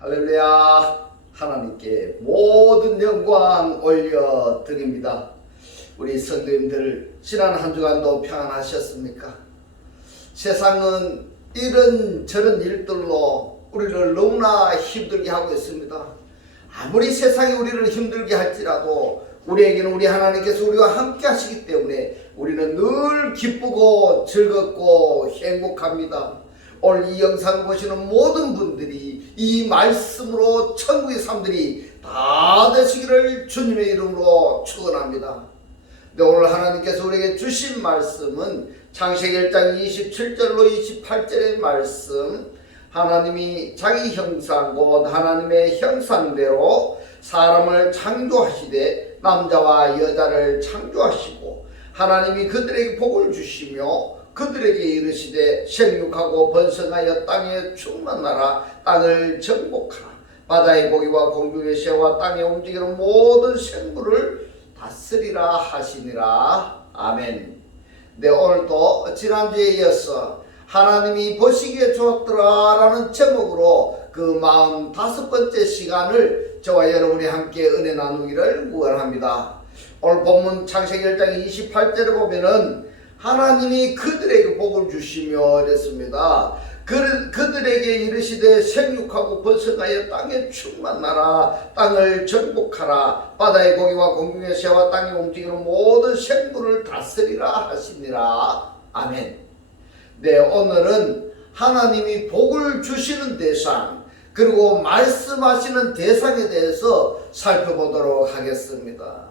할렐루야. 하나님께 모든 영광 올려드립니다. 우리 성도님들 지난 한 주간도 평안하셨습니까? 세상은 이런저런 일들로 우리를 너무나 힘들게 하고 있습니다. 아무리 세상이 우리를 힘들게 할지라도 우리에게는 우리 하나님께서 우리와 함께 하시기 때문에 우리는 늘 기쁘고 즐겁고 행복합니다. 오늘 이 영상을 보시는 모든 분들이 이 말씀으로 천국의 삶들이 다 되시기를 주님의 이름으로 축원합니다. 네, 오늘 하나님께서 우리에게 주신 말씀은 창세기 1장 27절로 28절의 말씀, 하나님이 자기 형상 곧 하나님의 형상대로 사람을 창조하시되 남자와 여자를 창조하시고 하나님이 그들에게 복을 주시며 그들에게 이르시되 생육하고 번성하여 땅에 충만하라. 땅을 정복하라. 바다의 고기와 공중의 새와 땅에 움직이는 모든 생물을 다스리라 하시니라. 아멘. 네, 오늘도 지난주에 이어서 하나님이 보시기에 좋았더라 라는 제목으로 그 45번째 시간을 저와 여러분이 함께 은혜 나누기를 원합니다. 오늘 본문 창세기 1장 28절에 보면은 하나님이 그들에게 복을 주시며 이랬습니다. 그들에게 이르시되 생육하고 번성하여 땅에 충만하라. 땅을 정복하라. 바다의 고기와 공중의 새와 땅에 움직이는 모든 생물을 다스리라 하시니라. 아멘. 네, 오늘은 하나님이 복을 주시는 대상 그리고 말씀하시는 대상에 대해서 살펴보도록 하겠습니다.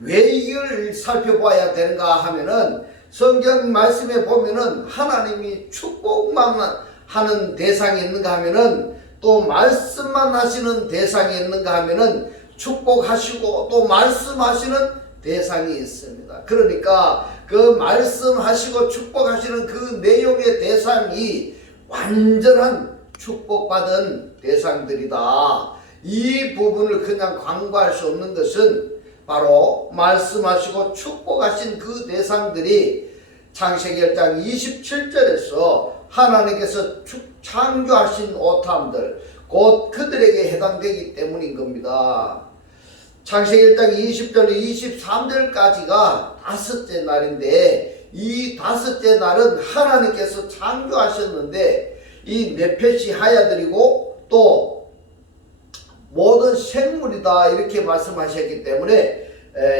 왜 이걸 살펴봐야 되는가 하면은 성경 말씀에 보면은 하나님이 축복만 하는 대상이 있는가 하면은 또 말씀만 하시는 대상이 있는가 하면은 축복하시고 또 말씀하시는 대상이 있습니다. 그러니까 그 말씀하시고 축복하시는 그 내용의 대상이 완전한 축복받은 대상들이다. 이 부분을 그냥 간과할 수 없는 것은 바로 말씀하시고 축복하신 그 대상들이 창세기 1장 27절에서 하나님께서 창조하신 오탐들 곧 그들에게 해당되기 때문인 겁니다. 창세기 1장 20절 23절까지가 다섯째 날인데 이 다섯째 날은 하나님께서 창조하셨는데 이 네펫이 하야들이고 또 모든 생물이다 이렇게 말씀하셨기 때문에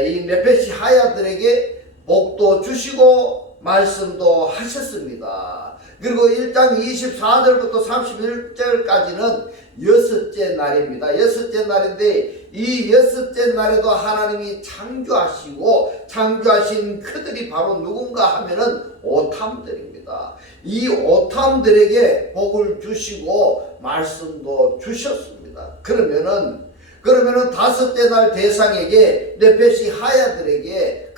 이 네펫이 하야들에게 복도 주시고 말씀도 하셨습니다. 그리고 1장 24절부터 31절까지는 여섯째 날입니다. 여섯째 날인데 이 여섯째 날에도 하나님이 창조하시고 창조하신 그들이 바로 누군가 하면은 오탐들입니다. 이 오탐들에게 복을 주시고 말씀도 주셨습니다. 그러면은 다섯째 날 대상에게 네펫이 하야들에게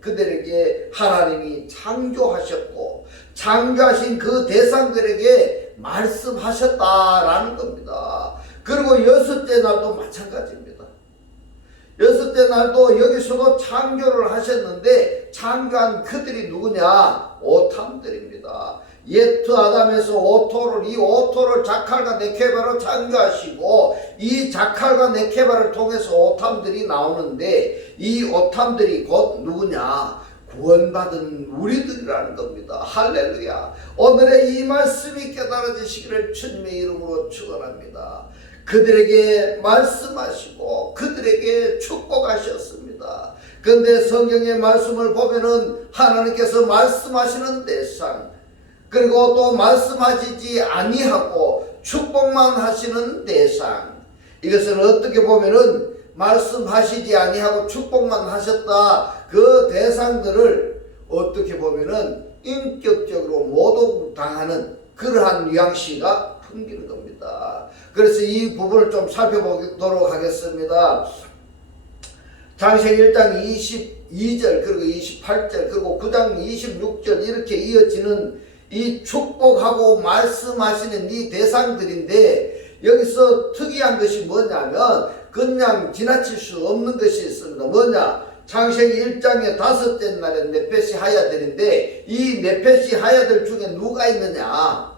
그들에게 하나님이 창조하셨고 창조하신 그 대상들에게 말씀하셨다라는 겁니다. 그리고 여섯째 날도 마찬가지입니다. 여섯째 날도 여기서도 창조를 하셨는데 창조한 그들이 누구냐? 오탐들입니다. 예트 아담에서 이 오토를 자칼과 네케바로 창조하시고 이 자칼과 네케바를 통해서 오탐들이 나오는데 이 오탐들이 곧 누구냐? 구원받은 우리들이라는 겁니다. 할렐루야. 오늘의 이 말씀이 깨달아지시기를 주님의 이름으로 축원합니다. 그들에게 말씀하시고 그들에게 축복하셨습니다. 그런데 성경의 말씀을 보면은 하나님께서 말씀하시는 대상 그리고 또 말씀하시지 아니하고 축복만 하시는 대상, 이것은 어떻게 보면은 말씀하시지 아니하고 축복만 하셨다 그 대상들을 어떻게 보면은 인격적으로 모독당하는 그러한 뉘앙스가 풍기는 겁니다. 그래서 이 부분을 좀 살펴보도록 하겠습니다. 창세기 1장 22절 그리고 28절 그리고 9장 26절 이렇게 이어지는 이 축복하고 말씀하시는 이 대상들인데 여기서 특이한 것이 뭐냐면 그냥 지나칠 수 없는 것이 있습니다. 뭐냐? 창세기 1장의 다섯째 날에 네펫이 하야들인데 이 네펫이 하야들 중에 누가 있느냐?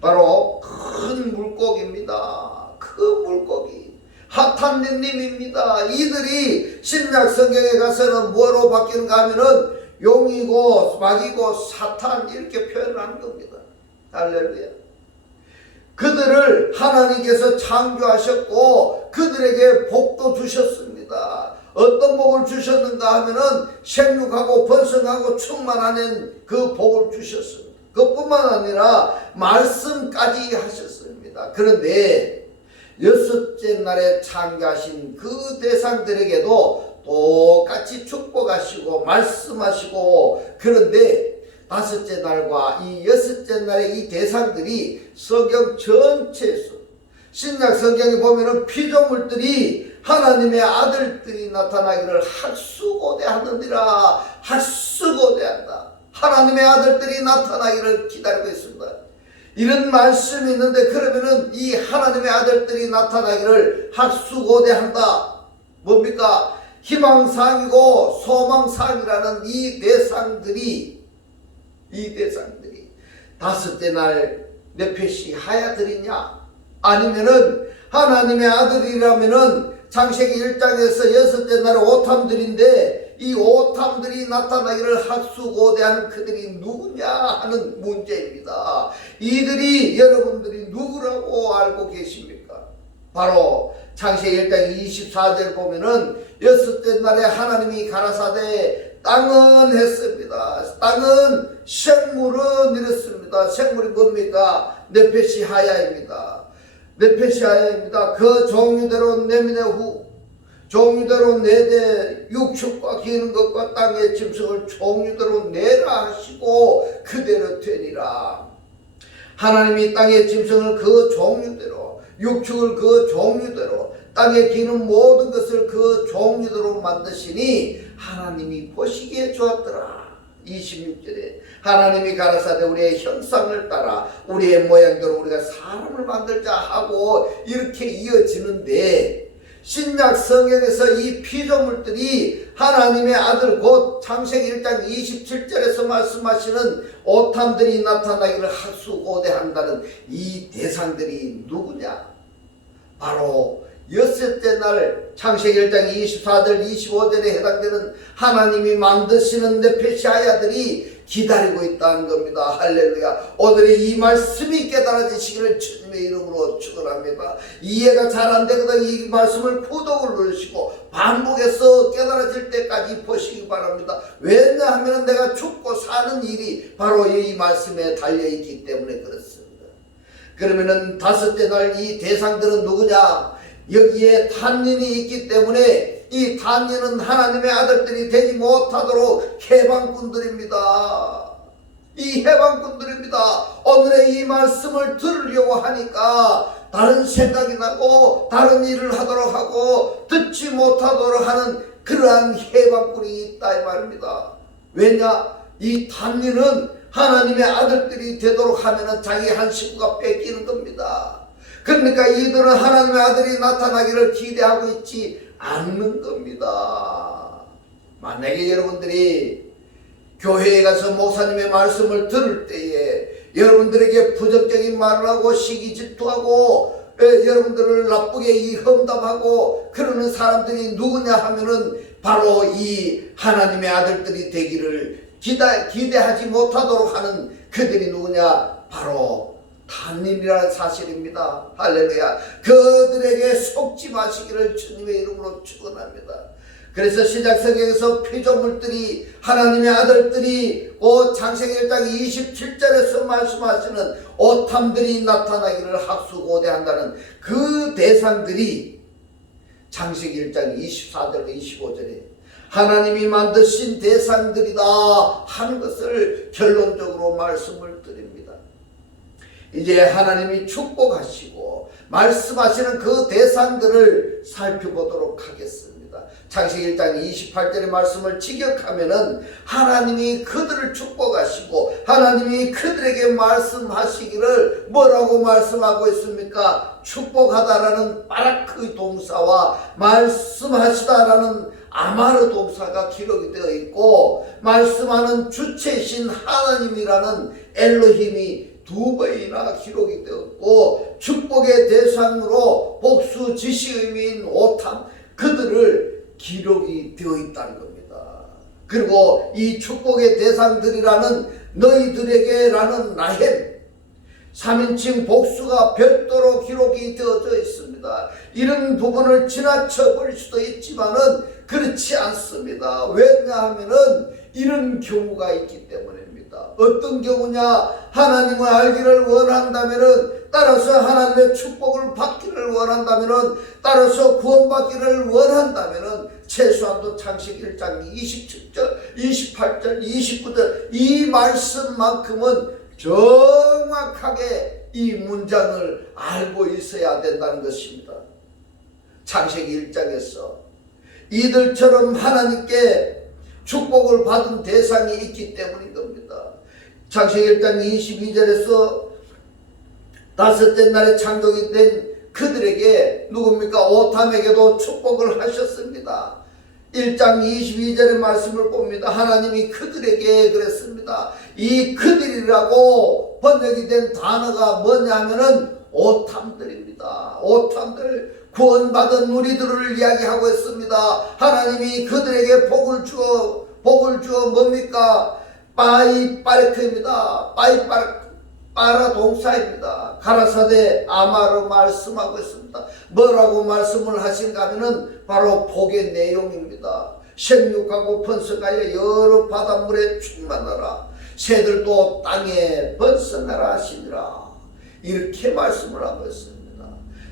바로 큰 물고기입니다. 그 물고기 하탄님입니다. 이들이 신약 성경에 가서는 뭐로 바뀌는가 하면은 용이고 마귀고 사탄 이렇게 표현을 하는 겁니다. 할렐루야. 그들을 하나님께서 창조하셨고 그들에게 복도 주셨습니다. 어떤 복을 주셨는가 하면은 생육하고 번성하고 충만하는 그 복을 주셨습니다. 그뿐만 아니라 말씀까지 하셨습니다. 그런데 여섯째 날에 창조하신 그 대상들에게도 똑같이 축복하시고 말씀하시고, 그런데 다섯째 날과 이 여섯째 날의 이 대상들이 성경 전체에서 신약 성경에 보면은 피조물들이 하나님의 아들들이 나타나기를 학수고대하느니라. 학수고대한다. 하나님의 아들들이 나타나기를 기다리고 있습니다. 이런 말씀이 있는데, 그러면은 이 하나님의 아들들이 나타나기를 학수고대한다. 뭡니까? 희망사항이고 소망사항이라는 이 대상들이 다섯째 날 네페시 하야들이냐, 아니면은 하나님의 아들이라면은 창세기 1장에서 여섯째 날 오탐들인데, 이 오탐들이 나타나기를 학수고대하는 그들이 누구냐 하는 문제입니다. 이들이 여러분들이 누구라고 알고 계십니까? 바로 창세기 1장 24절 보면은 여섯째 날에 하나님이 가라사대 땅은 했습니다. 땅은 생물은 이렇습니다. 생물이 뭡니까? 네페시 하야입니다. 네페시 하야입니다. 그 종류대로 내미네 후 종류대로 내되 육축과 기는 것과 땅의 짐승을 종류대로 내라 하시고 그대로 되니라. 하나님이 땅의 짐승을 그 종류대로, 육축을 그 종류대로, 땅에 기는 모든 것을 그 종류대로 만드시니 하나님이 보시기에 좋았더라. 26절에 하나님이 가라사대 우리의 형상을 따라 우리의 모양대로 우리가 사람을 만들자 하고 이렇게 이어지는데, 신약 성경에서 이 피조물들이 하나님의 아들 곧 창세기 1장 27절에서 말씀하시는 오탐들이 나타나기를 학수고대한다는 이 대상들이 누구냐? 바로 여섯째 날 창세기 1장 24절 25절에 해당되는 하나님이 만드시는 네페시 하야들이 기다리고 있다는 겁니다. 할렐루야. 오늘의 이 말씀이 깨달아지시기를 주님의 이름으로 축원합니다. 이해가 잘 안 되거든 이 말씀을 구독을 누르시고 반복해서 깨달아질 때까지 보시기 바랍니다. 왜냐하면 내가 죽고 사는 일이 바로 이 말씀에 달려있기 때문에 그렇습니다. 그러면은 다섯째 날 이 대상들은 누구냐? 여기에 탄닌이 있기 때문에 이 탄닌은 하나님의 아들들이 되지 못하도록 해방꾼들입니다. 이 해방꾼들입니다. 오늘의 이 말씀을 들으려고 하니까 다른 생각이 나고 다른 일을 하도록 하고 듣지 못하도록 하는 그러한 해방꾼이 있다 이 말입니다. 왜냐? 이 탄닌은 하나님의 아들들이 되도록 하면은 자기 한 식구가 뺏기는 겁니다. 그러니까 이들은 하나님의 아들이 나타나기를 기대하고 있지 않는 겁니다. 만약에 여러분들이 교회에 가서 목사님의 말씀을 들을 때에 여러분들에게 부정적인 말을 하고 시기 질투하고 여러분들을 나쁘게 험담하고 그러는 사람들이 누구냐 하면은 바로 이 하나님의 아들들이 되기를 기대하지 못하도록 하는 그들이 누구냐? 바로 탄닌이라는 사실입니다. 할렐루야. 그들에게 속지 마시기를 주님의 이름으로 축원합니다. 그래서 신약성경에서 피조물들이 하나님의 아들들이 창세기 1장 27절에서 말씀하시는 오탐들이 나타나기를 학수고대한다는 그 대상들이 창세기 1장 24절 25절에 하나님이 만드신 대상들이다 하는 것을 결론적으로 말씀을 드립니다. 이제 하나님이 축복하시고 말씀하시는 그 대상들을 살펴보도록 하겠습니다. 창세기 1장 28절의 말씀을 직역하면은 하나님이 그들을 축복하시고 하나님이 그들에게 말씀하시기를 뭐라고 말씀하고 있습니까? 축복하다라는 바라크 동사와 말씀하시다라는 아마르 동사가 기록이 되어 있고, 말씀하는 주체이신 하나님이라는 엘로힘이 두 번이나 기록이 되었고, 축복 축복의 대상으로 복수 지시 의미인 오탐, 그들을 기록이 되어 있다는 겁니다. 그리고 이 축복의 대상들이라는 너희들에게라는 라헬 3인칭 복수가 별도로 기록이 되어져 있습니다. 이런 부분을 지나쳐 버릴 수도 있지만은 그렇지 않습니다. 왜냐하면은 이런 경우가 있기 때문입니다. 어떤 경우냐? 하나님을 알기를 원한다면은, 따라서 하나님의 축복을 받기를 원한다면은, 따라서 구원받기를 원한다면은 최소한도 창세기 1장 27절, 28절, 29절 이 말씀만큼은 정확하게 이 문장을 알고 있어야 된다는 것입니다. 창세기 1장에서 이들처럼 하나님께 축복을 받은 대상이 있기 때문인 겁니다. 창세기 1장 22절에서 다섯째 날에 창조이 된 그들에게 누굽니까? 오탐에게도 축복을 하셨습니다. 1장 22절의 말씀을 봅니다. 하나님이 그들에게 그랬습니다. 이 그들이라고 번역이 된 단어가 뭐냐면은 오탐들입니다. 오탐들, 구원받은 우리들을 이야기하고 있습니다. 하나님이 그들에게 복을 주어 뭡니까? 빠이빠르크입니다. 빠라 동사입니다. 가라사대 아마로 말씀하고 있습니다. 뭐라고 말씀을 하신가 하면은 바로 복의 내용입니다. 생육하고 번성하여 여러 바닷물에 충만하라. 새들도 땅에 번성하라 하시니라. 이렇게 말씀을 하고 있습니다.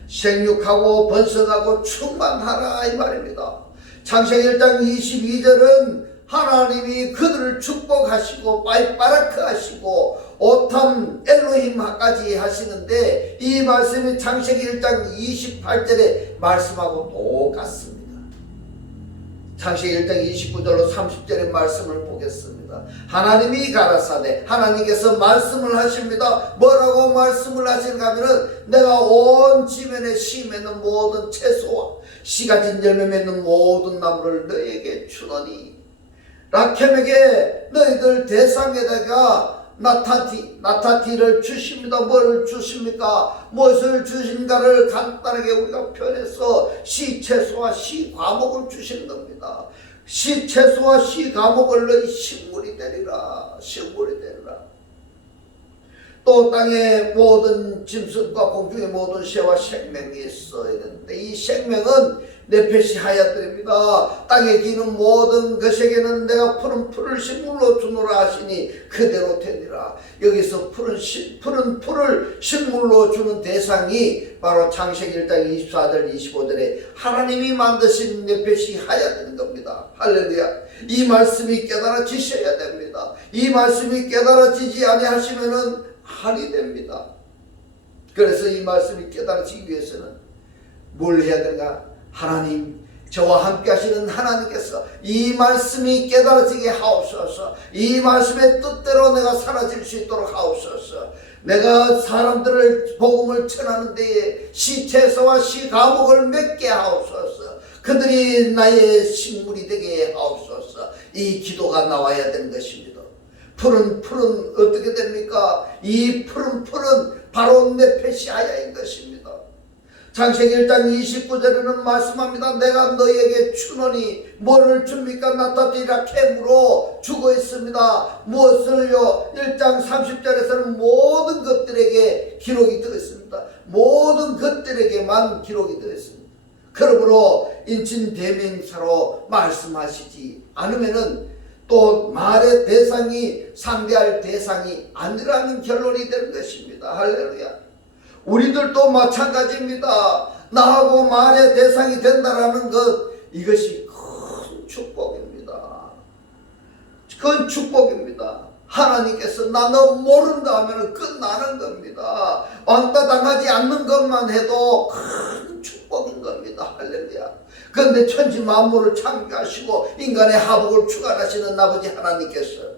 생육하고 번성하고 충만하라 이 말입니다. 창세기 1장 22절은 하나님이 그들을 축복하시고 빠이빠라크 하시고 오탐 엘로힘까지 하시는데, 이 말씀이 창세기 1장 28절에 말씀하고 똑같습니다. 창세기 1장 29절로 30절의 말씀을 보겠습니다. 하나님이 가라사대, 하나님께서 말씀을 하십니다. 뭐라고 말씀을 하시는가 하면은, 내가 온 지면에 씨 맺는 모든 채소와 씨 가진 열매 맺는 모든 나무를 너에게 주노니, 라켐에게 너희들 대상에다가 나타티를 주십니다. 뭘 주십니까? 무엇을 주신가를 간단하게 우리가 표현해서 씨 채소와 씨 과목을 주시는 겁니다. 씨 채소와 씨 과목을 너희 식물이 되리라. 식물이 되리라. 또 땅의 모든 짐승과 공중의 모든 새와 생명이 있어야 되는데, 이 생명은 네페시 하야들입니다. 땅에 기는 모든 것에게는 내가 푸른 풀을 식물로 주노라 하시니 그대로 되니라. 여기서 푸른 풀을 식물로 주는 대상이 바로 창세기 1장 24절 25절에 하나님이 만드신 네페시 하야들인 겁니다. 할렐루야. 이 말씀이 깨달아지셔야 됩니다. 이 말씀이 깨달아지지 아니하시면은 한이 됩니다. 그래서 이 말씀이 깨달아지기 위해서는 뭘 해야 되는가? 하나님, 저와 함께 하시는 하나님께서 이 말씀이 깨달아지게 하옵소서. 이 말씀의 뜻대로 내가 사라질 수 있도록 하옵소서. 내가 사람들을 복음을 전하는 데에 씨 채소와 씨 과목을 맺게 하옵소서. 그들이 나의 식물이 되게 하옵소서. 이 기도가 나와야 되는 것입니다. 푸른 어떻게 됩니까? 이 푸른 바로 네페시 하야인 것입니다. 창세기 1장 29절에는 말씀합니다. 내가 너희에게 주노니, 뭐를 줍니까? 나타티라 캠으로 주고 있습니다. 무엇을요? 1장 30절에서는 모든 것들에게 기록이 되어 있습니다. 모든 것들에게만 기록이 되어 있습니다. 그러므로 인칭대명사로 말씀하시지 않으면은 또 말의 대상이 상대할 대상이 아니라는 결론이 되는 것입니다. 할렐루야. 우리들도 마찬가지입니다. 나하고 말의 대상이 된다라는 것, 이것이 큰 축복입니다. 큰 축복입니다. 하나님께서 나 너 모른다 하면 끝나는 겁니다. 왕따 당하지 않는 것만 해도 큰 축복인 겁니다. 할렐루야. 그런데 천지 만물을 창조하시고 인간의 하복을 주관하시는 아버지 하나님께서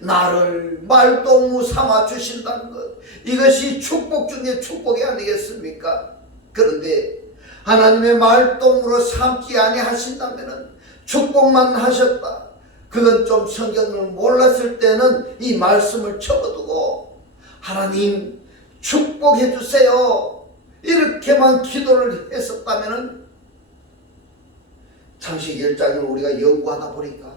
나를 말동무 삼아 주신다는 것, 이것이 축복 중에 축복이 아니겠습니까? 그런데 하나님의 말동무로 삼지 아니하신다면 축복만 하셨다. 그건 좀 성경을 몰랐을 때는 이 말씀을 적어두고, 하나님 축복해 주세요. 이렇게만 기도를 했었다면 창세기 1장을 우리가 연구하다 보니까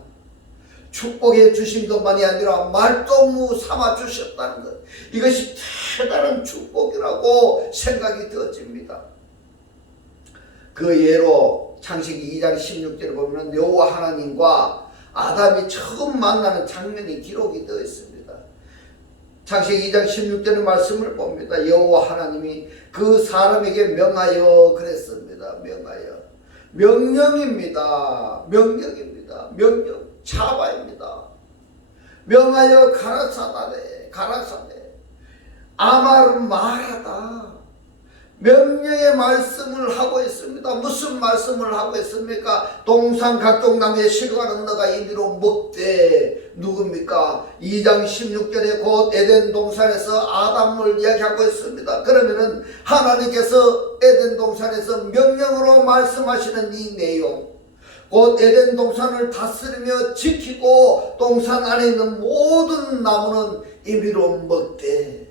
축복해 주신 것만이 아니라 말동무 삼아 주셨다는 것, 이것이 대단한 축복이라고 생각이 되어집니다. 그 예로 창세기 2장 16절을 보면 여호와 하나님과 아담이 처음 만나는 장면이 기록이 되어 있습니다. 창세기 2장 16절의 말씀을 봅니다. 여호와 하나님이 그 사람에게 명하여 그랬습니다. 명령입니다. 명령. 차바입니다. 명하여 가라사대 아마를 말하다. 명령의 말씀을 하고 있습니다. 무슨 말씀을 하고 있습니까? 동산 각종 나무의 실과는 너가 임의로 먹되. 누굽니까? 2장 16절에 곧 에덴 동산에서 아담을 이야기하고 있습니다. 그러면은 하나님께서 에덴 동산에서 명령으로 말씀하시는 이 내용, 곧 에덴 동산을 다스리며 지키고 동산 안에 있는 모든 나무는 임의로 먹되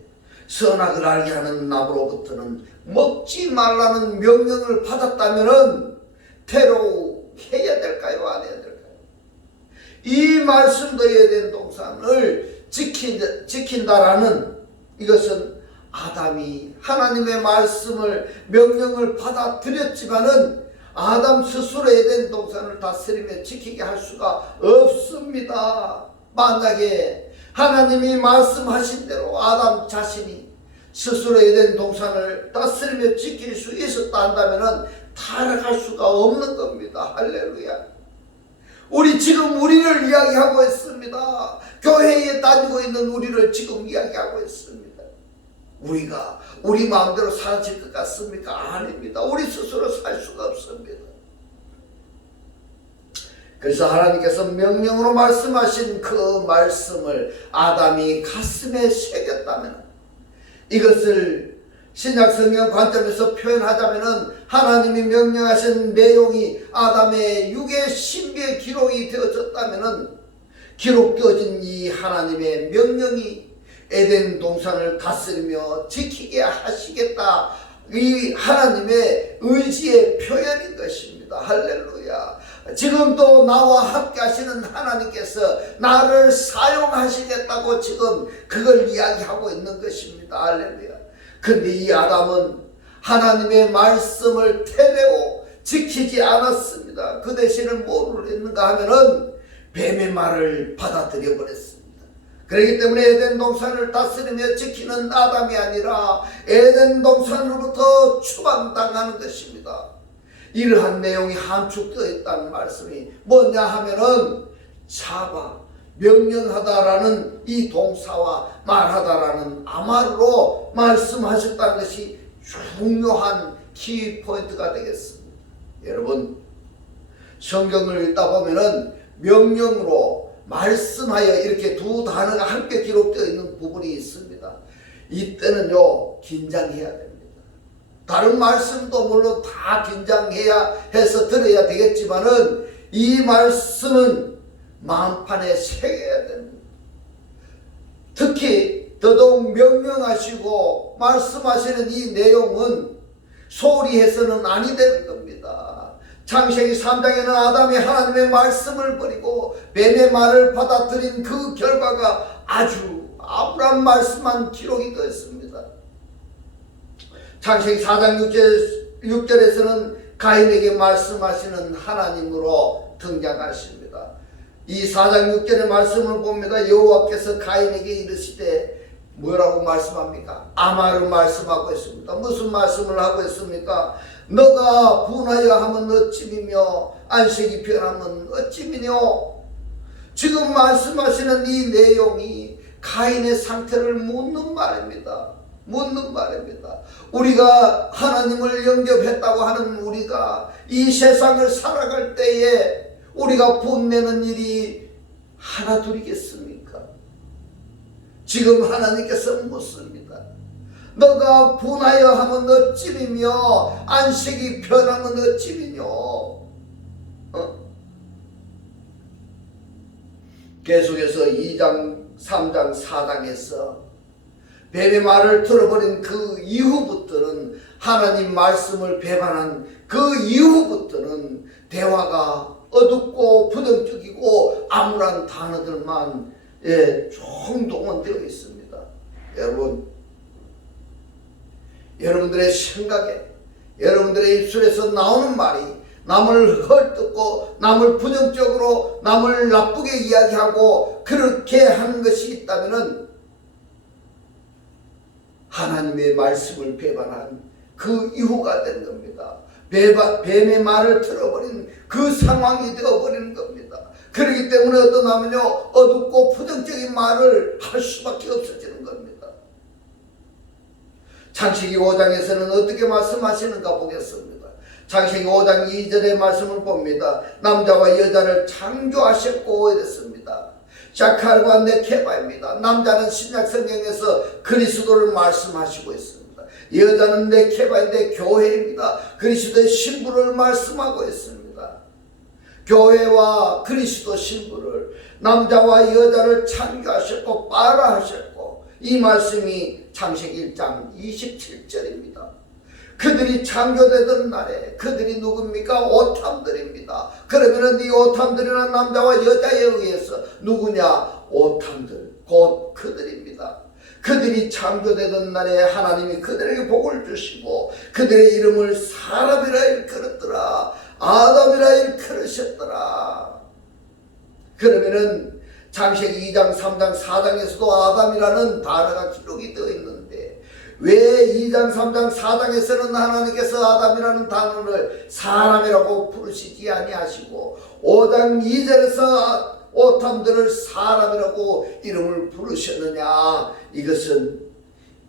선악을 알게 하는 나무로부터는 먹지 말라는 명령을 받았다면 테러해야 될까요? 안 해야 될까요? 이 말씀도 에덴 동산을 지킨다라는, 이것은 아담이 하나님의 말씀을 명령을 받아들였지만은 아담 스스로 에덴 동산을 다스리며 지키게 할 수가 없습니다. 만약에 하나님이 말씀하신 대로 아담 자신이 스스로 에덴 동산을 다스리며 지킬 수 있었다 한다면 타락할 수가 없는 겁니다. 할렐루야. 지금 우리를 이야기하고 있습니다. 교회에 다니고 있는 우리를 지금 이야기하고 있습니다. 우리가 우리 마음대로 살아질 것 같습니까? 아닙니다. 우리 스스로 살 수가 없습니다. 그래서 하나님께서 명령으로 말씀하신 그 말씀을 아담이 가슴에 새겼다면, 이것을 신약성경 관점에서 표현하자면 하나님이 명령하신 내용이 아담의 육의 신비에 기록이 되어졌다면, 기록되어진 이 하나님의 명령이 에덴 동산을 다스리며 지키게 하시겠다, 이 하나님의 의지의 표현인 것입니다. 할렐루야. 지금도 나와 함께 하시는 하나님께서 나를 사용하시겠다고 지금 그걸 이야기하고 있는 것입니다. 할렐루야. 근데 이 아담은 하나님의 말씀을 테레오 지키지 않았습니다. 그 대신에 뭐를 했는가 하면은 뱀의 말을 받아들여 버렸습니다. 그렇기 때문에 에덴 동산을 다스리며 지키는 아담이 아니라 에덴 동산으로부터 추방당하는 것입니다. 이러한 내용이 함축되어 있다는 말씀이 뭐냐 하면은 차바, 명령하다라는 이 동사와 말하다라는 아마르로 말씀하셨다는 것이 중요한 키포인트가 되겠습니다. 여러분, 성경을 읽다 보면은 명령으로 말씀하여 이렇게 두 단어가 함께 기록되어 있는 부분이 있습니다. 이때는요, 긴장해야 됩니다. 다른 말씀도 물론 다 긴장해야 해서 들어야 되겠지만은 이 말씀은 마음판에 새겨야 됩니다. 특히 더더욱 명령하시고 말씀하시는 이 내용은 소홀히 해서는 아니 되는 겁니다. 창세기 3장에는 아담이 하나님의 말씀을 버리고 뱀의 말을 받아들인 그 결과가 아주 암울한 말씀만 기록이 되었습니다. 창세기 4장 6절에서는 가인에게 말씀하시는 하나님으로 등장하십니다. 이 4장 6절의 말씀을 봅니다. 여호와께서 가인에게 이르시되 뭐라고 말씀합니까? 아마를 말씀하고 있습니다. 무슨 말씀을 하고 있습니까? 너가 분하여 하면 어찌미며 안식이 변하면 어찌미뇨. 지금 말씀하시는 이 내용이 가인의 상태를 묻는 말입니다. 우리가 하나님을 영접했다고 하는 우리가 이 세상을 살아갈 때에 우리가 분내는 일이 하나 둘이겠습니까? 지금 하나님께서 묻습니다. 너가 분하여 하면 어찌미며 안식이 변하면 어찌미뇨. 계속해서 2장 3장 4장에서 뱀의 말을 들어버린 그 이후부터는 하나님 말씀을 배반한 그 이후부터는 대화가 어둡고 부정적이고 암울한 단어들만 총동원되어 있습니다. 여러분, 여러분들의 생각에, 여러분들의 입술에서 나오는 말이 남을 헐뜯고 남을 부정적으로 남을 나쁘게 이야기하고 그렇게 하는 것이 있다면 하나님의 말씀을 배반한 그 이후가 된 겁니다. 뱀의 말을 들어버린 그 상황이 되어버리는 겁니다. 그렇기 때문에 어떠냐면요, 어둡고 부정적인 말을 할 수밖에 없어지는 겁니다. 창세기 5장에서는 어떻게 말씀하시는가 보겠습니다. 창세기 5장 2절의 말씀을 봅니다. 남자와 여자를 창조하셨고 이랬습니다. 자칼과 네케바입니다. 남자는 신약 성경에서 그리스도를 말씀하시고 있습니다. 여자는 네케바인데 교회입니다. 그리스도의 신부를 말씀하고 있습니다. 교회와 그리스도 신부를, 남자와 여자를 창조하셨고 빠라하셨고, 이 말씀이 창세기 1장 27절입니다. 그들이 창조되던 날에 그들이 누굽니까? 오탐들입니다. 그러면은 이 오탐들이란 남자와 여자에 의해서 누구냐? 오탐들, 곧 그들입니다. 그들이 창조되던 날에 하나님이 그들에게 복을 주시고 그들의 이름을 사람이라 일컬었더라, 아담이라 일컬으셨더라. 그러면은 창세기 2장, 3장, 4장에서도 아담이라는 단어가 기록이 되어 있는데 왜 2장, 3장, 4장에서는 하나님께서 아담이라는 단어를 사람이라고 부르시지 아니하시고 5장 2절에서 오탐들을 사람이라고 이름을 부르셨느냐? 이것은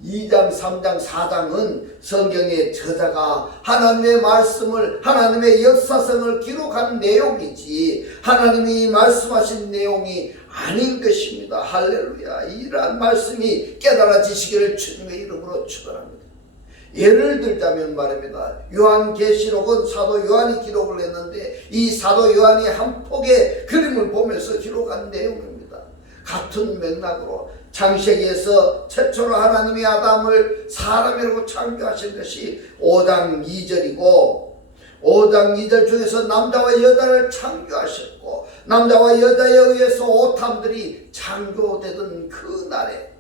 2장, 3장, 4장은 성경의 저자가 하나님의 말씀을, 하나님의 역사성을 기록한 내용이지 하나님이 말씀하신 내용이 아닌 것입니다. 할렐루야. 이러한 말씀이 깨달아지시기를 주님의 이름으로 축원합니다. 예를 들자면 말입니다. 요한계시록은 사도 요한이 기록을 했는데 이 사도 요한이 한 폭의 그림을 보면서 기록한 내용입니다. 같은 맥락으로 창세기에서 최초로 하나님이 아담을 사람이라고 창조하신 것이 5장 2절이고 5장 2절 중에서 남자와 여자를 창조하셨고 남자와 여자에 의해서 오탐들이 창조되던 그 날에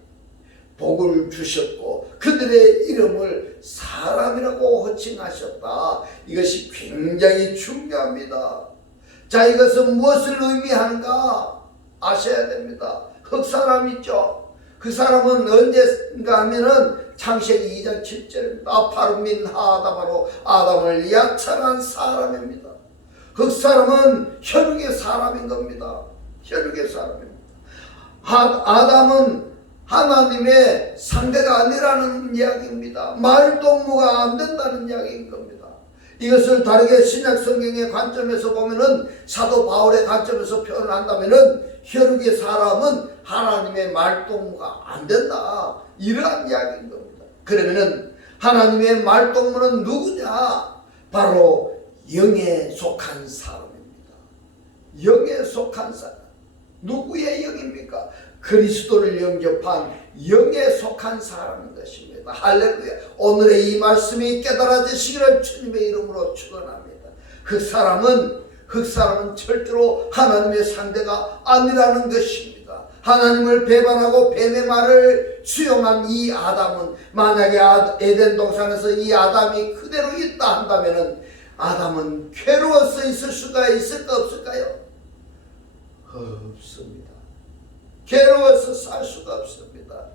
복을 주셨고 그들의 이름을 사람이라고 호칭하셨다. 이것이 굉장히 중요합니다. 자, 이것은 무엇을 의미하는가 아셔야 됩니다. 흑사람 있죠. 그 사람은 언제인가 하면은 창세기 2장 7절입니다. 아파르민 하아다바로 아담을 야찬한 사람입니다. 흑사람은 혈육의 사람인 겁니다. 혈육의 사람입니다. 아담은 하나님의 상대가 아니라는 이야기입니다. 말동무가 안 된다는 이야기인 겁니다. 이것을 다르게 신약 성경의 관점에서 보면은 사도 바울의 관점에서 표현을 한다면은 혈육의 사람은 하나님의 말동무가 안 된다. 이러한 이야기인 겁니다. 그러면은 하나님의 말동무는 누구냐? 바로 영에 속한 사람입니다. 영에 속한 사람. 누구의 영입니까? 그리스도를 영접한 영에 속한 사람인 것입니다. 할렐루야. 오늘의 이 말씀이 깨달아지시기를 주님의 이름으로 축원합니다. 흑사람은 절대로 하나님의 상대가 아니라는 것입니다. 하나님을 배반하고 뱀의 말을 수용한 이 아담은 만약에 에덴 동산에서 이 아담이 그대로 있다 한다면 아담은 괴로워서 있을 수가 있을까 없을까요? 없습니다. 괴로워서 살 수가 없습니다.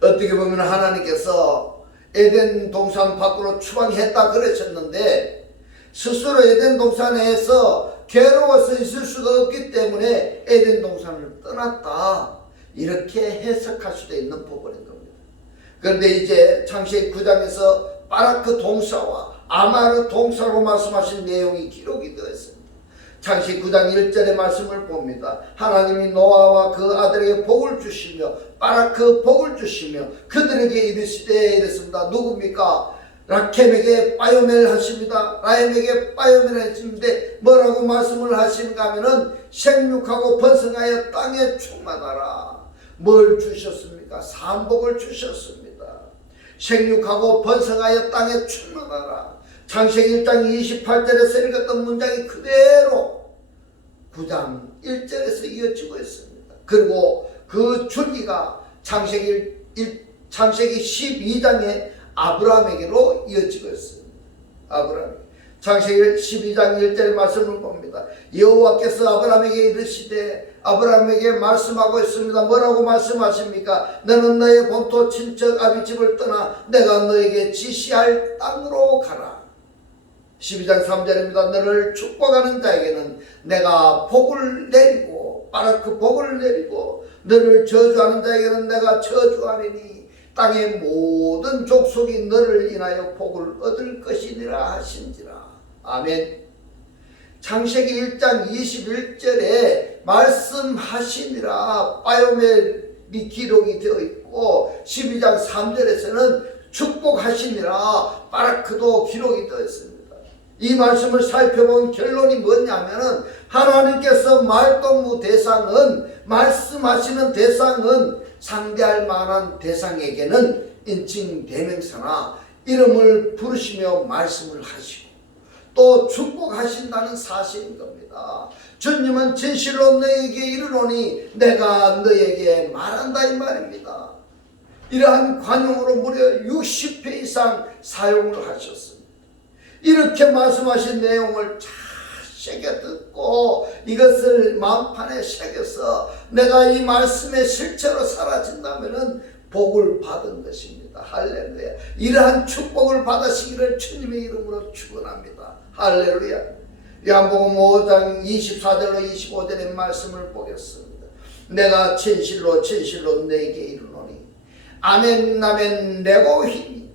어떻게 보면 하나님께서 에덴 동산 밖으로 추방했다 그러셨는데 스스로 에덴 동산에서 괴로워서 있을 수가 없기 때문에 에덴 동산을 떠났다. 이렇게 해석할 수도 있는 부분인 겁니다. 그런데 이제 창세기 9장에서 바라크 동사와 아마르 동사로 말씀하신 내용이 기록이 되어 있습니다. 창세기 9장 1절의 말씀을 봅니다. 하나님이 노아와 그 아들에게 복을 주시며 바라크 복을 주시며 그들에게 이르시되 이랬습니다. 누굽니까? 라켐에게 빠요멜 하십니다. 라임에게 빠요멜 하시는데 뭐라고 말씀을 하시는가 하면은 생육하고 번성하여 땅에 충만하라. 뭘 주셨습니까? 산복을 주셨습니다. 생육하고 번성하여 땅에 충만하라. 창세기 1장 28절에서 읽었던 문장이 그대로 9장 1절에서 이어지고 있습니다. 그리고 그 줄기가 창세기 12장의 아브라함에게로 이어지고 있습니다. 아브라함. 창세기 12장 1절의 말씀을 봅니다. 여호와께서 아브라함에게 이르시되 아브라함에게 말씀하고 있습니다. 뭐라고 말씀하십니까? 너는 너의 본토 친척 아비집을 떠나 내가 너에게 지시할 땅으로 가라. 12장 3절입니다. 너를 축복하는 자에게는 내가 복을 내리고 바라크 복을 내리고 너를 저주하는 자에게는 내가 저주하리니 땅의 모든 족속이 너를 인하여 복을 얻을 것이니라 하신지라. 아멘. 창세기 1장 21절에 말씀하시니라 바요멜이 기록이 되어 있고 12장 3절에서는 축복하시니라 바라크도 기록이 되어 있습니다. 이 말씀을 살펴본 결론이 뭐냐면은 하나님께서 말동무 대상은 말씀하시는 대상은 상대할 만한 대상에게는 인칭 대명사나 이름을 부르시며 말씀을 하시고 또 축복하신다는 사실인 겁니다. 주님은 진실로 너에게 이르노니 내가 너에게 말한다 이 말입니다. 이러한 관용으로 무려 60회 이상 사용을 하셨습니다. 이렇게 말씀하신 내용을 잘 새겨 듣고 이것을 마음판에 새겨서 내가 이 말씀의 실체로 사라진다면 복을 받은 것입니다. 할렐루야. 이러한 축복을 받으시기를 주님의 이름으로 축원합니다. 할렐루야. 요한복음 5장 24절로 25절의 말씀을 보겠습니다. 내가 진실로 진실로 너에게 이르노니 아멘 아멘 레고히니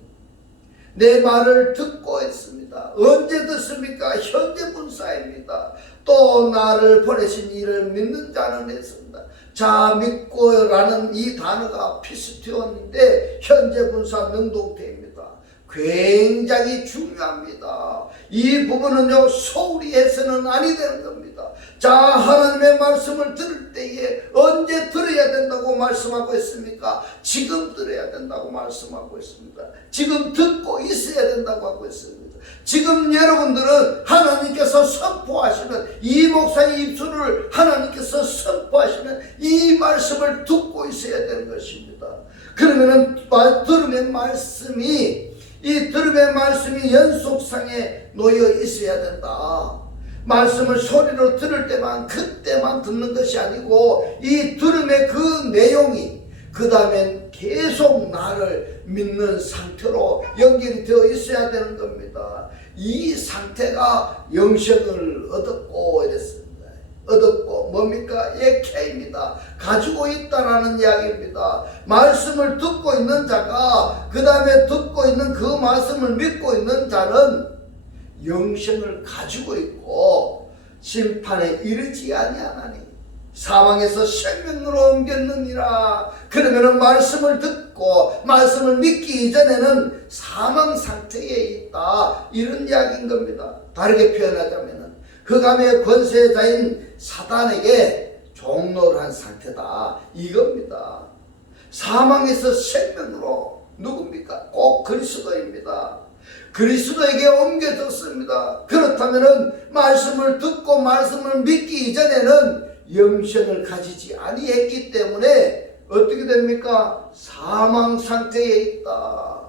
내 말을 듣고 있습니다. 언제 듣습니까? 현재 분사입니다. 또 나를 보내신 이를 믿는 자는 있습니다. 자 믿고라는 이 단어가 피스티온인데 현재 분사 능동태입니다. 굉장히 중요합니다. 이 부분은요 소홀히 해서는 아니 되는 겁니다. 자 하나님의 말씀을 들을 때에 언제 들어야 된다고 말씀하고 있습니까? 지금 들어야 된다고 말씀하고 있습니다. 지금 듣고 있어야 된다고 하고 있습니다. 지금 여러분들은 하나님께서 선포하시는 이 목사의 입술을 하나님께서 선포하시는 이 말씀을 듣고 있어야 되는 것입니다. 그러면은 들음의 말씀이 이 들음의 말씀이 연속상에 놓여 있어야 된다. 말씀을 소리로 들을 때만 그때만 듣는 것이 아니고 이 들음의 그 내용이 그 다음엔 계속 나를 믿는 상태로 연결이 되어 있어야 되는 겁니다. 이 상태가 영생을 얻었고 이랬습니다. 얻었고 뭡니까? 예케입니다. 가지고 있다라는 이야기입니다. 말씀을 듣고 있는 자가 그 다음에 듣고 있는 그 말씀을 믿고 있는 자는 영생을 가지고 있고 심판에 이르지 아니하나니 사망에서 생명으로 옮겼느니라. 그러면은 말씀을 듣고 말씀을 믿기 이전에는 사망 상태에 있다 이런 이야기인 겁니다. 다르게 표현하자면은 흑암의 권세자인 사단에게 종로를 한 상태다 이겁니다. 사망에서 생명으로 누굽니까? 꼭 그리스도입니다. 그리스도에게 옮겨졌습니다. 그렇다면은 말씀을 듣고 말씀을 믿기 이전에는 영생을 가지지 아니했기 때문에 어떻게 됩니까? 사망 상태에 있다.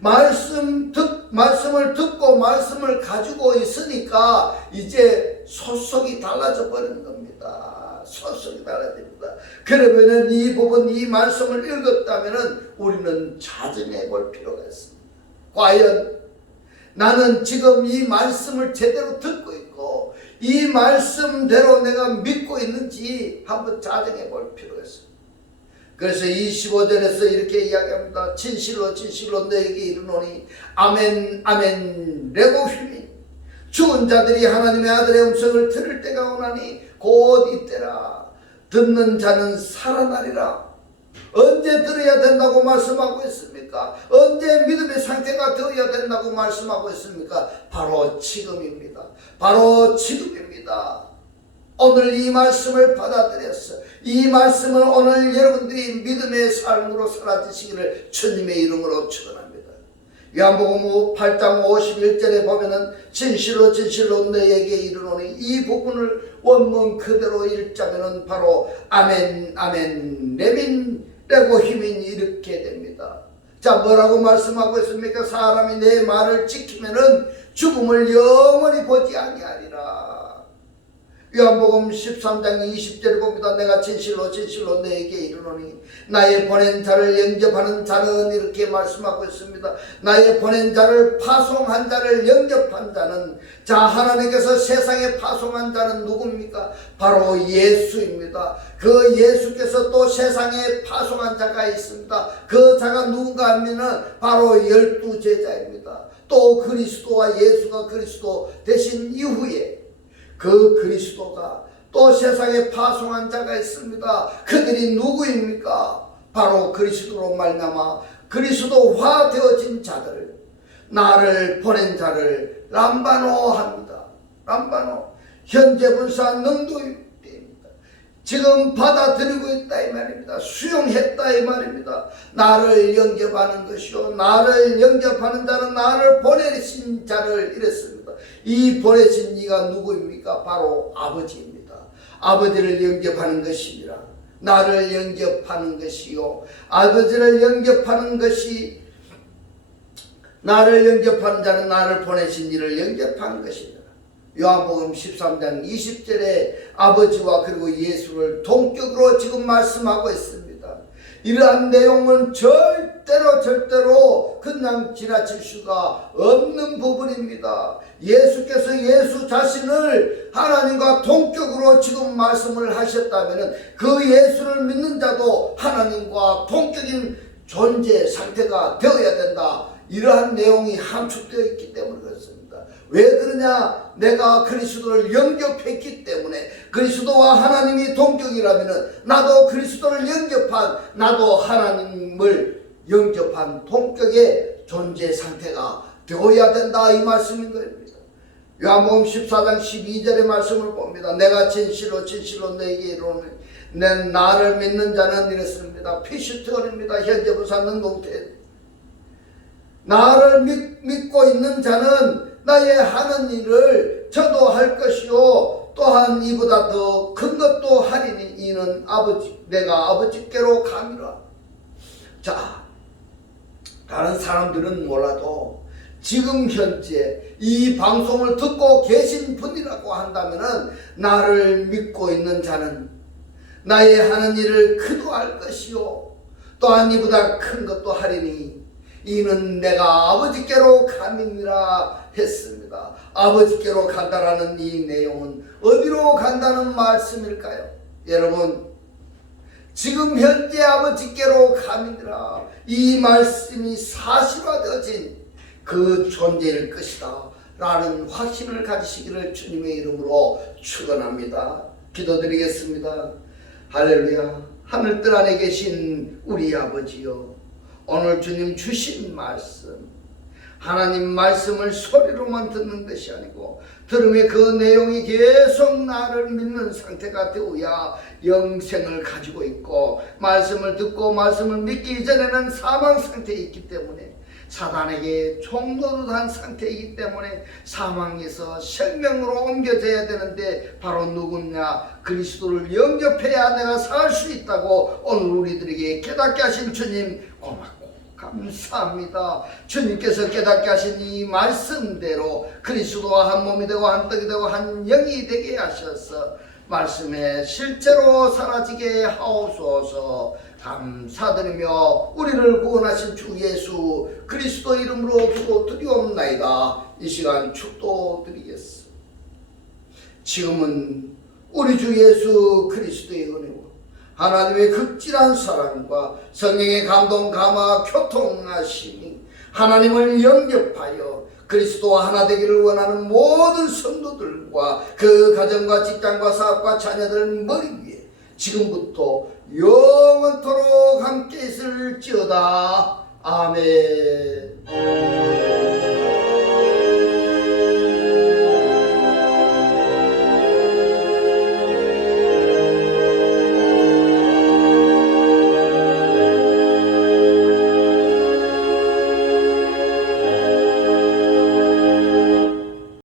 말씀을 듣고 말씀을 가지고 있으니까 이제 소속이 달라져 버리는 겁니다. 소속이 달라집니다. 그러면은 이 부분 이 말씀을 읽었다면은 우리는 자정해 볼 필요가 있습니다. 과연 나는 지금 이 말씀을 제대로 듣고 있고 이 말씀대로 내가 믿고 있는지 한번 자정해 볼 필요가 있습니다. 그래서 25절에서 이렇게 이야기합니다. 진실로 진실로 너에게 이르노니 아멘 아멘 레고히니 죽은 자들이 하나님의 아들의 음성을 들을 때가 오나니 곧 이때라. 듣는 자는 살아나리라. 언제 들어야 된다고 말씀하고 있습니까? 언제 믿음의 상태가 되어야 된다고 말씀하고 있습니까? 바로 지금입니다. 바로 지금입니다. 오늘 이 말씀을 받아들였어. 이 말씀을 오늘 여러분들이 믿음의 삶으로 사라지시기를 주님의 이름으로 축원합니다. 요한복음 8장 51절에 보면은 진실로 진실로 너에게 이르노니, 이 부분을 원문 그대로 읽자면은 바로 아멘 아멘 레민 레고 힘이 이렇게 됩니다. 자, 뭐라고 말씀하고 있습니까? 사람이 내 말을 지키면은 죽음을 영원히 보지 아니하리라. 요한복음 13장 20절에 봅니다. 내가 진실로 진실로 너에게 이르노니, 나의 보낸 자를 영접하는 자는, 이렇게 말씀하고 있습니다. 나의 보낸 자를 파송한 자를 영접한 자는, 자, 하나님께서 세상에 파송한 자는 누굽니까? 바로 예수입니다. 그 예수께서 또 세상에 파송한 자가 있습니다. 그 자가 누군가 하면은 바로 12제자입니다. 또 그리스도와 예수가 그리스도 되신 이후에 그 그리스도가 또 세상에 파송한 자가 있습니다. 그들이 누구입니까? 바로 그리스도로 말미암아 그리스도화 되어진 자들, 나를 보낸 자를 람바노 합니다. 람바노, 현재 분사 능도입니다. 지금 받아들이고 있다 이 말입니다. 수용했다 이 말입니다. 나를 영접하는 것이요, 나를 영접하는 자는 나를 보내신 자를 이랬습니다. 이 보내신 이가 누구입니까? 바로 아버지입니다. 아버지를 영접하는 것이니라. 나를 영접하는 것이요, 아버지를 영접하는 것이, 나를 영접하는 자는 나를 보내신 이를 영접하는 것이니라. 요한복음 13장 20절에 아버지와 그리고 예수를 동격으로 지금 말씀하고 있습니다. 이러한 내용은 절대로 그냥 지나칠 수가 없는 부분입니다. 예수께서 예수 자신을 하나님과 동격으로 지금 말씀을 하셨다면 그 예수를 믿는 자도 하나님과 동격인 존재 상태가 되어야 된다. 이러한 내용이 함축되어 있기 때문에 그렇습니다. 왜 그러냐? 내가 그리스도를 영접했기 때문에, 그리스도와 하나님이 동격이라면 나도 그리스도를 영접한, 나도 하나님을 영접한 동격의 존재 상태가 되어야 된다 이 말씀인 겁니다. 요한복음 14장 12절의 말씀을 봅니다. 내가 진실로 진실로 너에게 이르노니 나를 믿는 자는 이랬습니다. 피슈트원입니다. 현재 부사 능동태. 나를 믿고 있는 자는 나의 하는 일을 저도 할 것이요, 또한 이보다 더 큰 것도 하리니 이는 내가 아버지께로 가미라. 자, 다른 사람들은 몰라도 지금 현재 이 방송을 듣고 계신 분이라고 한다면은, 나를 믿고 있는 자는 나의 하는 일을 그도 할 것이요, 또한 이보다 큰 것도 하리니 이는 내가 아버지께로 가미니라 했습니다. 아버지께로 간다라는 이 내용은 어디로 간다는 말씀일까요? 여러분, 지금 현재 아버지께로 가미니라, 이 말씀이 사실화되어진 그 존재일 것이다 라는 확신을 가지시기를 주님의 이름으로 축원합니다. 기도드리겠습니다. 할렐루야. 하늘뜰 안에 계신 우리 아버지여, 오늘 주님 주신 말씀, 하나님 말씀을 소리로만 듣는 것이 아니고 들음에 그 내용이 계속 나를 믿는 상태가 되어야 영생을 가지고 있고, 말씀을 듣고 말씀을 믿기 이전에는 사망 상태에 있기 때문에, 사단에게 총노릇한 상태이기 때문에 사망에서 생명으로 옮겨져야 되는데, 바로 누구냐? 그리스도를 영접해야 내가 살 수 있다고 오늘 우리들에게 깨닫게 하신 주님 고맙고 감사합니다. 주님께서 깨닫게 하신 이 말씀대로 그리스도와 한 몸이 되고 한 떡이 되고 한 영이 되게 하셔서 말씀에 실제로 사라지게 하옵소서. 감사드리며 우리를 구원하신 주 예수 그리스도 이름으로 기도드리옵나이다. 이 시간 축도드리겠습니다. 지금은 우리 주 예수 그리스도의 은혜와 하나님의 극진한 사랑과 성령의 감동 감화 교통하심이 하나님을 영접하여 그리스도와 하나 되기를 원하는 모든 성도들과 그 가정과 직장과 사업과 자녀들 머리 위에 지금부터 영원토록 함께 있을지어다. 아멘.